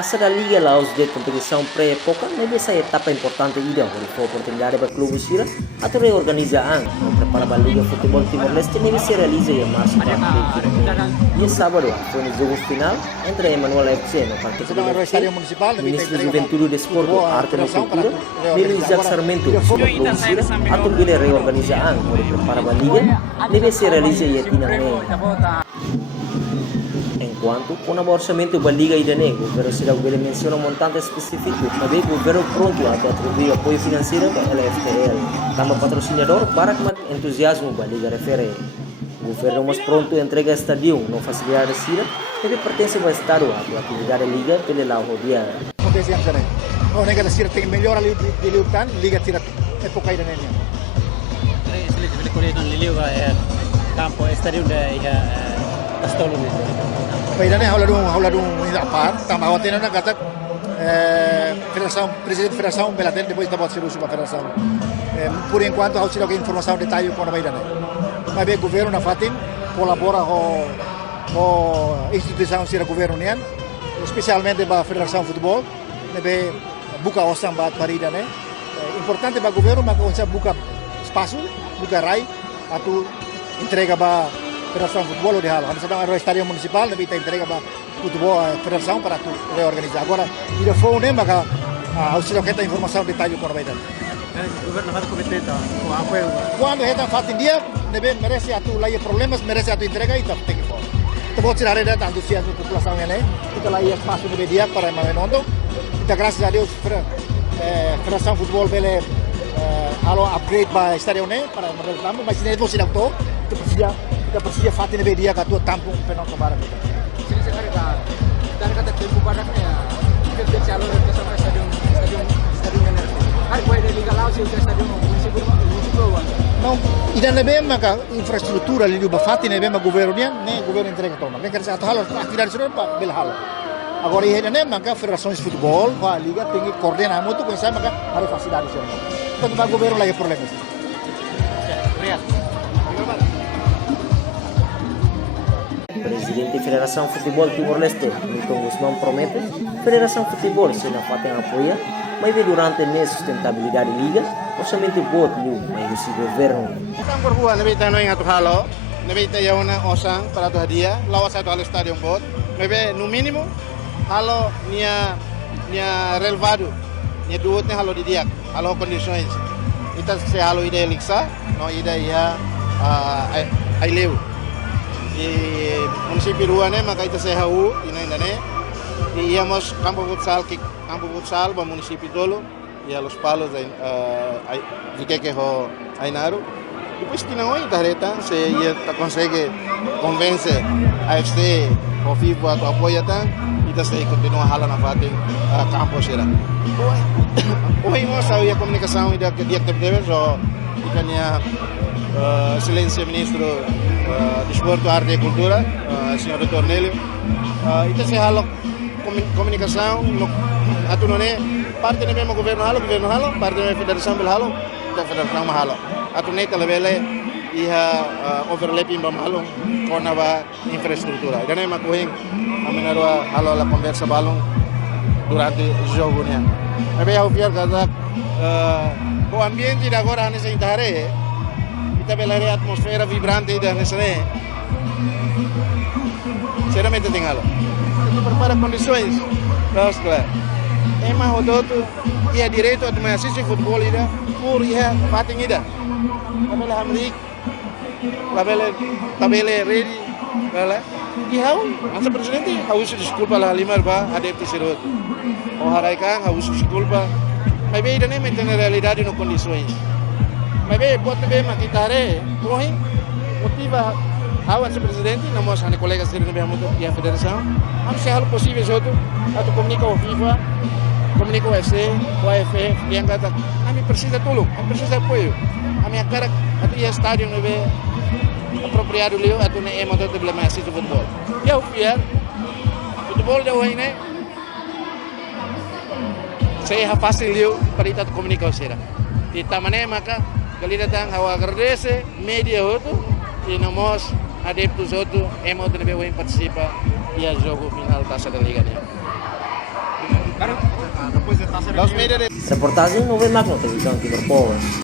Taça da Liga lá os de competição pré-época, mas essa etapa importante ainda, onde foi a oportunidade para o clube Sira, até reorganizar ano, prepara para a Liga Futebol Timor-Leste, deve se realiza em março para e sábado, foi no jogo final, entre Emanuel FC no Parque do Ministro da Juventude e Desporto, Arte e Cultura, Nilo Isaac Sarmento, do clube Sira, até ele reorganizar ano, onde prepara para a Liga, deve se realiza em Tinamé. Enquanto, com o orçamento da Liga Iranê, o governo será o que menciona um montante específico, mas o governo pronto a atribuir apoio financeiro para a LFTL. Como patrocinador, para que o entusiasmo da Liga refere. O governo mais pronto entrega estádio na facilidade de Sira, deve pertencer ao Estado a atividade da Liga pela lá rodeada. Não é que a Sira tem melhor ali de lutar, Liga tira época Iranê. Ele colhe no Liliu campo estádio da Castolo. Iranê haula dum ainda par, também a ter na kata federação, presidente da federação, Belaten depois da bota para a federação. Por enquanto, há sido alguma informação detalhe com a Iranê. Mas o governo na Fatim colabora com a instituição do governo união, especialmente para a federação de futebol, nebe buka osam para a Iranê. Importante para o governo, mas consegue buka espaço, buka rai, atau entrega para Federação de Futebol de Halo. Kami sedang ada stadion municipal, tapi kita entrega para futebol federação para tu reorganizar. Agora, ida phone maka harus sudah kita informação detalhe para baita. Governo faz competente com apoio. Quando kita fatin dia, deve merece atu laia problemas, merece atu entrega e tak teki fora. Kita buat sirare ada antusiasme população ini. Kita laia espaço nebe dia para manondo. Kita graças a Deus Federação de Futebol bele halo upgrade para stadion ini para mereka mas ini itu sidak to. Kita persia Fatin nebe dia katu tampung penonton barat kita. Sini sekali dan kata tempo padaknya kita calon ke sama stadion yang hari boleh dari Liga Laos ke stadion municipal. Não, ida nebe maka infrastruktura ali do Fatin nebe ma governo ne governo entrega toma. Kan kerja halo atividade sudah pak bel halo. Agora ida ne maka federações de futebol, a liga tem que coordenar muito com isso maka hari facilidade sudah. Então para governo lagi problema. Obrigado. Presidente da Federação de Futebol Timor-Leste, Milton Guzmán, promete a Federação de Futebol se não fatem apoio, mas durante a sustentabilidade da liga, orçamento bot liu, mas o governo. Sang berbuat nabi tanoi ngatu halo, nabi tayona osang para tu hadiah, lawas satu halo stadion bot, nabi no mínimo halo nia relevado, nia duotnya halo didiak, halo condições. Kita se halo ide eliksa, no ide ya aileu. Di município Ruane maka itu saya hau ini e íamos campo futsal para município Dolo e a los palos de que ho Ainaro depois que não tareta se ia consegue convencer a FC o FIFA a apoiar tan e tá se continua hala na parte campo será hoje nós a comunicação e da que dia que deve so ikania Excelência Ministro Desporto, Arte e Cultura, Sr. Dr. Nélio. Itu se halo komunikasi atau none parte ne bema governo halo, parte ne federação bel halo, da federação halo. Atau ne telebele iha overlapping bam halo com a infraestrutura. Dan ne makuhing amenarua halo la conversa balong durante o jogo ne. Ebe ya ofiar kata o ambiente da agora nessa intare kita belare atmosfera vibrante da nessa ne. Seriamente tinggal. Itu prepara condições. Terus claro. Emang hodoto ia direito a tomar assistir futebol ida por ia Fatin ida. Tabela hamrik. Tabela ready. Bela. Ia asa presidente harus desculpa lá limar ba adepto sirot. O haraikan harus desculpa. Mas bem nem mantém a realidade no condições. Mas bem pode bem matitare. Prohin motiva awan se presidente namos ane colegas sirene bem muito e a federação. Am se hal possível jogo atu comunica o FIFA, comunica o FC, o AFF, yang kata kami precisa tolong, kami precisa apoio. Kami agora atu ia estádio nebe apropriado leu atu ne emo tote blema assist futebol. Ya ufiar futebol da hoine saya fácil leu para ita comunica o sera. Di tamane maka galida tang hawa agradece media outro e namos adeptos outro emo nebe hoine participa e a jogo final taça da liga. Los medios de Reportagem Nove Magno, televisão Timor Povas.